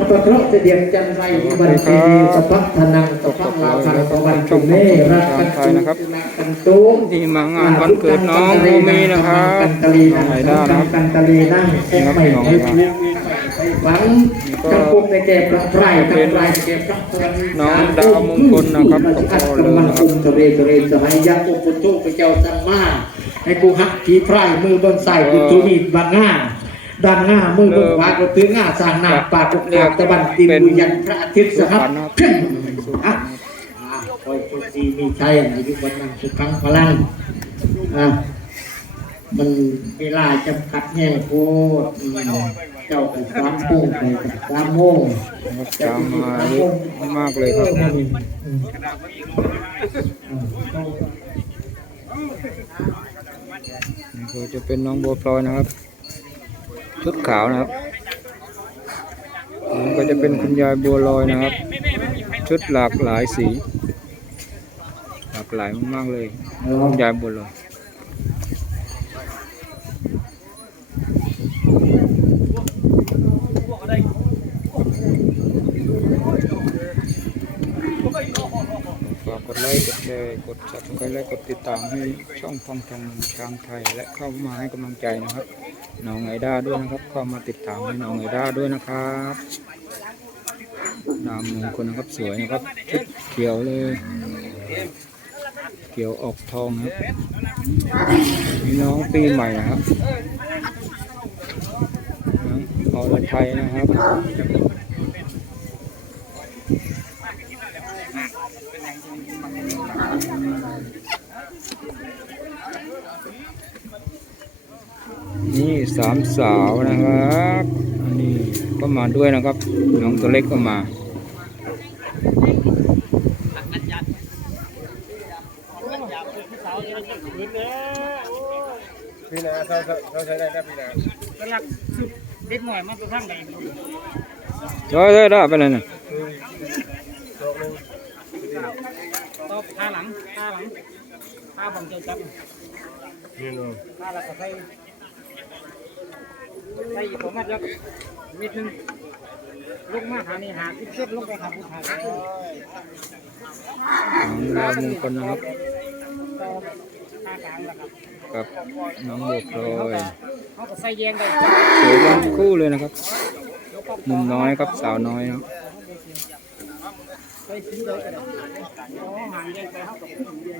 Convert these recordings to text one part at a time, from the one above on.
สัพพะเคราะเดียงจันไรบันทีดีสัพพะทนังสัพพะลาคังสวันตุเมรักกันตุรักกันตุงนี่มางานวันเกิดน้องโมมีนะครับกันตลีนั่งงไอด้านกันตลีนั่งคงไม่ให้ฝังจับกุมในแก่พระไรพระไรแก่พระไรน้องดาวมงคลนะครับอัดกำมันคุมทะเลทะเลสหายยักษ์ปุถุพระเจ้าสัมมาให้กูหักทีไพร่มือเบิ้งใส่กูทูมีดบางง่า ด้านหน้ามือเบิ้งขวากูถือง่าสร้างหน้าปากกูกาตะบันตีบุยันพระอาทิตย์สหับเพ่งอะอะคอยโชคดีมีชัยอายุวันนั้นสุขังพลังอะมันเวลาจำกัดแห้งโคเจ้าไปสามโมงไปสามโมงนะครับตามมาเยอะมากเลยครับนี่ก็จะเป็นน้องบัวพลอยนะครับ ชุดขาวนะครับก็จะเป็นคุณยายบัวลอยนะครับ ชุดหลากหลายสี หลากหลายมากๆเลยคุณยายบัวลอย ฝากกดไล กดแชร์กด subscribe และกดติดตามให้ช่องฟังทองช้างไทย และเข้ามาให้กำลังใจนะครับน้องไอด้าด้วยนะครับ เข้ามาติดตามให้น้องไอด้าด้วยนะครับนามมงคลนะครับสวยนะครับชุดเขียวเลยเขียวออกทองครับมีน้องปีใหม่นะครับน้องอรไทยนะครับ นี่สามสาวนะครับอันนี้ก็มาด้วยนะครับ น้องตัวเล็กก็มาพี่นะเขาเขาใช้ได้ครับพี่นะกำลังสุดเด็ดหน่อยมาตัวข้างใดได้ได้ได้ไปเลยนะ ตบท่า หลังท่าหลังท่าบังเจ้าจับนี่เนาะท่าแล้วก็ใส่ใส่อีกประมาณสักเม็ดหนึงลงมาหานี่หาสิบเซนลงไปหาผู้ชายน้องดาวมงคลนะครับต่อท่ากลางแล้วครับกับน้องบัวพลอยเขาก็ใส่แยงได้สวยทั้งคู่เลยนะครับหนุ่มน้อยครับสาวน้อยนะครับ ใส่สีเลยกันอ๋อหางแยงไปเขาก็ขึ้นแย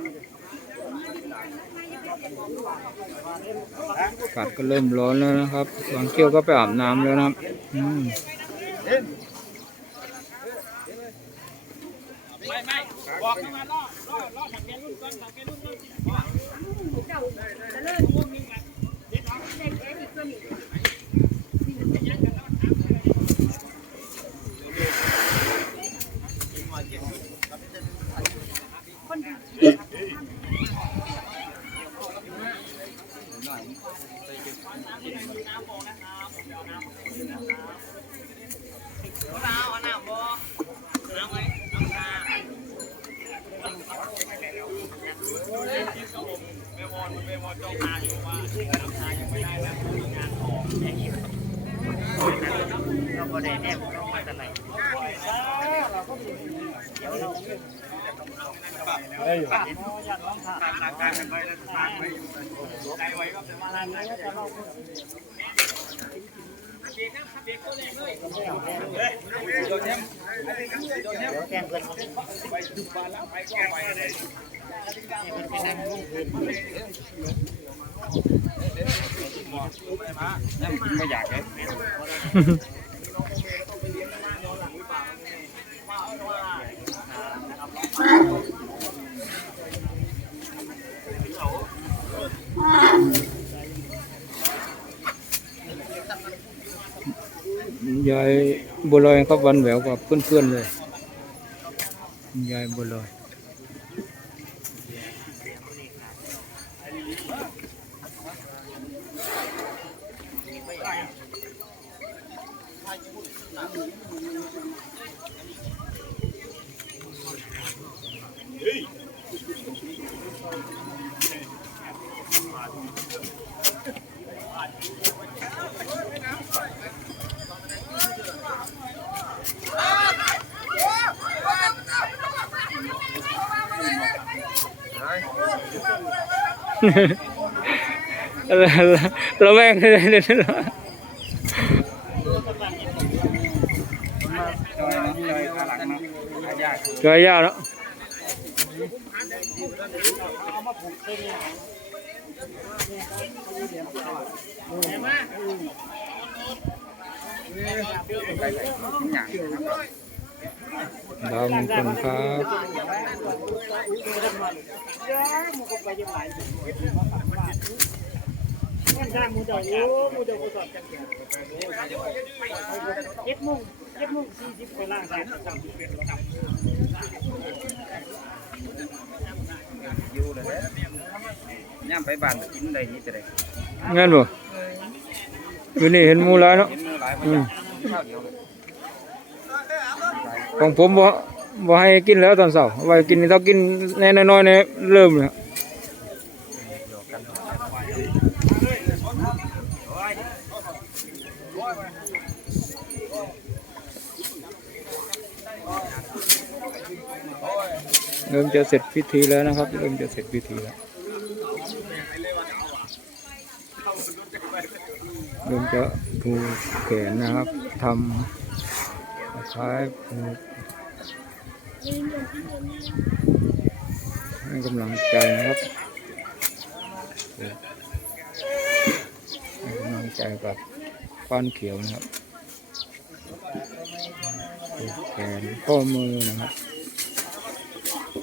อากาศก็เริ่มร้อนแล้วนะครับ บางเที่ยวก็ไปอาบน้ำแล้วนะครับ อืมเราก็ได้แนบเรามาแต่ไหนได้อยู่แกงเพื่อนไม่อยากเลย ยายบัวลอยครับวันแหววกับเพื่อนๆเลยยายบัวลอย ระแวงเลยเนี่ยจอยยากแล้ว ดาวมงคลครับเจ็ดโมงเจ็ดโมงสี่สิบไปล่างได้ย่ามไปบ้านกินได้นี่จะได้งั้นบ่วันนี้เห็นมูหลายเนาะอืม ของผมบ่บ่ให้กินแล้วตอนเช้าเอาไว้กินถ้ากินแน่น้อยๆเนี่ยเริ่มแล้วเริ่มจะเสร็จพิธีแล้วนะครับ เริ่มจะเสร็จพิธีแล้วเริ่มจะผูกแขนนะครับทำ คล้ายให้กำลังใจนะครับให้กำลังใจกับควานเขียวนะครับผูกแขนข้อมือนะครับ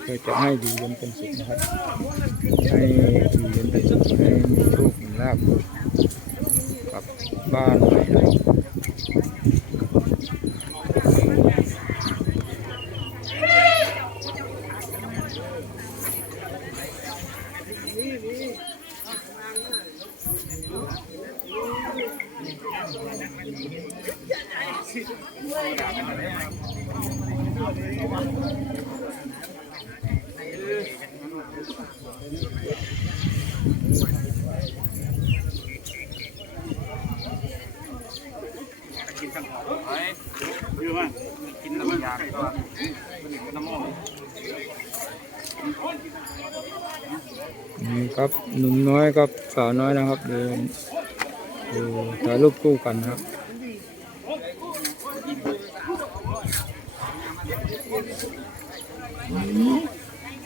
เพื่อจะให้ดีเย็นเป็นสุขนะครับ ให้ดีเย็นเป็นสุขให้มีโชคมีลาภกับบ้านใหม่นะครับกินทั้งหมดไว้เยอะมากกินแล้วมันยากก็มันถึงน้ำมัน นี่ ครับหนุ่มน้อยกับสาวน้อยนะครับเดินถ่ายรูปคู่กันครับ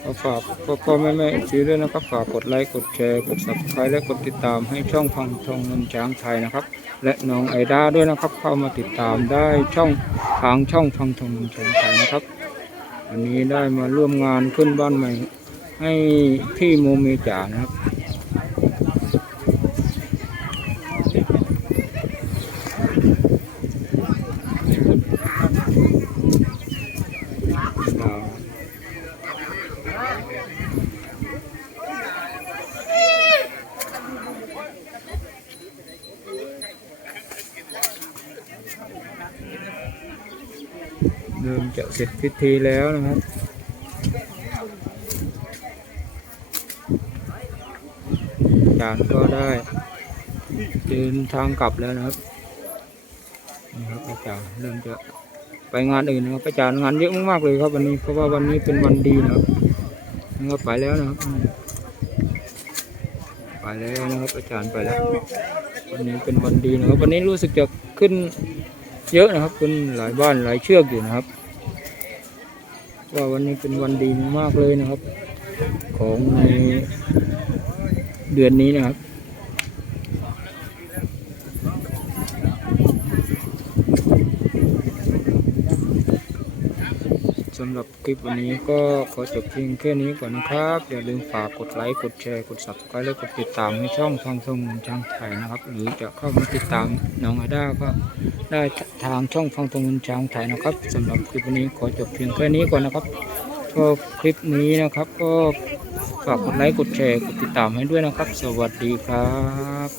ขอฝากพ่อพ่อแม่แม่ซีด้วยนะครับฝากกดไลค์กดแชร์กดซับสไครต์และกดติดตามให้ช่องฟังทองเงินช้างไทยนะครับ และน้องไอด้าด้วยนะครับ เข้ามาติดตามได้ช่องทางช่องฟังทองเงินช้างไทยนะครับวันนี้ได้มาร่วมงานขึ้นบ้านใหม่ ให้พี่โมเมจ่านะครับ ดาว เริ่มจะเสร็จพิธีแล้วนะครับจารย์ก็ได้เดินทางกลับแล้วนะครับนี่ครับอาจารย์เริ่มจะไปงานอื่นนะครับอาจารย์งานเยอะมากๆเลยครับวันนี้เพราะว่าวันนี้เป็นวันดีนะครับนะครับไปแล้วนะครับ ไปแล้วนะครับอาจารย์ไปแล้ว วันนี้เป็นวันดีนะครับวันนี้รู้สึกจะขึ้น เยอะนะครับเป็นหลายบ้านหลายเชือกอยู่นะครับ ว่าวันนี้เป็นวันดีมากเลยนะครับ ของในเดือนนี้นะครับ สำหรับคลิปวันนี้ก็ขอจบเพียงแค่นี้ก่อนนะครับ อย่าลืมฝากกดไลค์กดแชร์กด subscribe และกดติดตามให้ช่องฟังทรงช่างไทยนะครับ หรือจะเข้ามาติดตามน้องอาด้าก็ได้ทางช่องฟังทรงช่างไทยนะครับสำหรับคลิปวันนี้ขอจบเพียงแค่นี้ก่อนนะครับก็คลิปนี้นะครับ ก็ฝากกดไลค์กดแชร์กดติดตามให้ด้วยนะครับ สวัสดีครับ